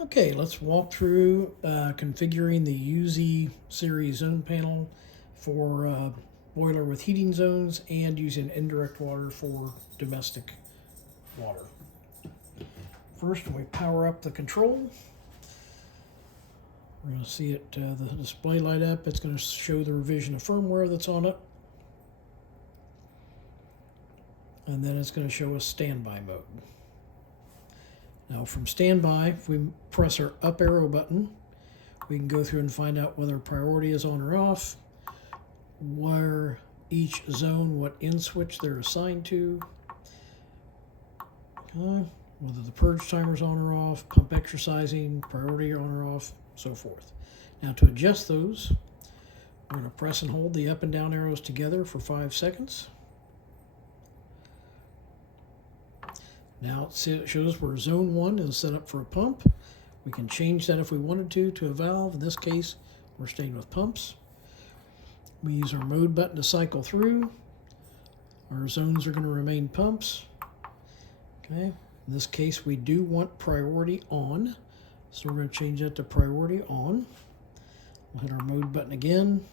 Okay, let's walk through configuring the UZ series zone panel for boiler with heating zones and using indirect water for domestic water. First, when we power up the control, we're going to see it, the display light up. It's going to show the revision of firmware that's on it. And then it's going to show us standby mode. Now from standby, if we press our up arrow button, we can go through and find out whether priority is on or off, where each zone, what in switch they're assigned to, whether the purge timer is on or off, pump exercising, priority on or off, so forth. Now to adjust those, we're going to press and hold the up and down arrows together for 5 seconds. Now it shows where zone 1 is set up for a pump. We can change that if we wanted to a valve. In this case, we're staying with pumps. We use our mode button to cycle through. Our zones are going to remain pumps. Okay. In this case, we do want priority on. So we're going to change that to priority on. We'll hit our mode button again.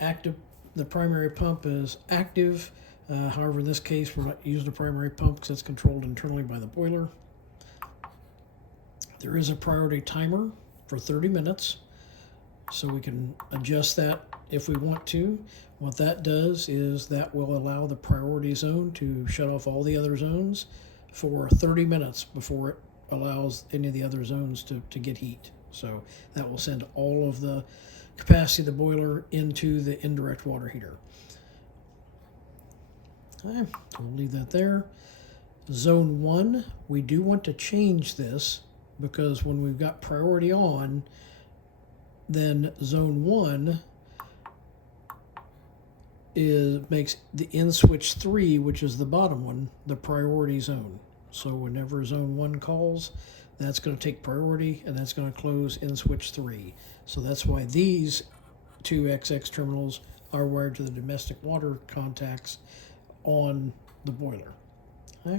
Active. The primary pump is active. However, in this case, we're not using a primary pump because it's controlled internally by the boiler. There is a priority timer for 30 minutes, so we can adjust that if we want to. What that does is that will allow the priority zone to shut off all the other zones for 30 minutes before it allows any of the other zones to get heat. So that will send all of the capacity of the boiler into the indirect water heater. Okay, so we'll leave that there. Zone 1, we do want to change this because when we've got priority on, then zone 1 makes the in switch 3, which is the bottom one, the priority zone. So whenever zone 1 calls, that's going to take priority and that's going to close in switch 3. So that's why these two XX terminals are wired to the domestic water contacts on the boiler. Okay.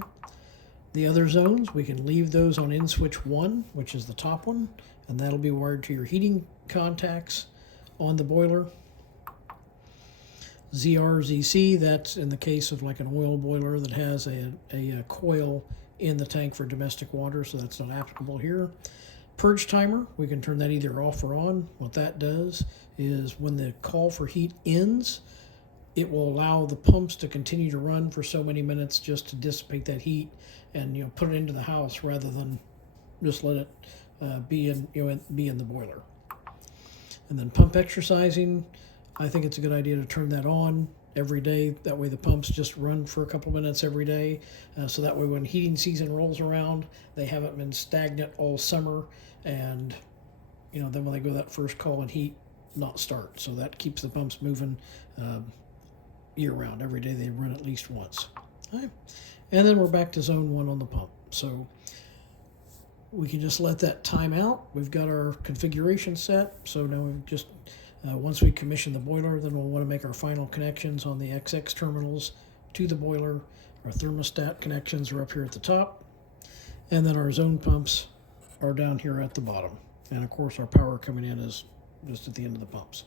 The other zones, we can leave those on in switch 1, which is the top one, and that'll be wired to your heating contacts on the boiler. ZR, ZC, that's in the case of like an oil boiler that has a coil in the tank for domestic water, so that's not applicable here. Purge timer, we can turn that either off or on. What that does is when the call for heat ends, it will allow the pumps to continue to run for so many minutes just to dissipate that heat and put it into the house rather than just let it be in the boiler. And then pump exercising, I think it's a good idea to turn that on every day. That way the pumps just run for a couple minutes every day. So that way when heating season rolls around, they haven't been stagnant all summer, and then when they go that first call and heat, not start. So that keeps the pumps moving year round. Every day they run at least once. Okay. And then we're back to zone 1 on the pump. So we can just let that time out. We've got our configuration set. So now we've just, once we commission the boiler, then we'll want to make our final connections on the XX terminals to the boiler. Our thermostat connections are up here at the top. And then our zone pumps are down here at the bottom. And of course our power coming in is just at the end of the pumps.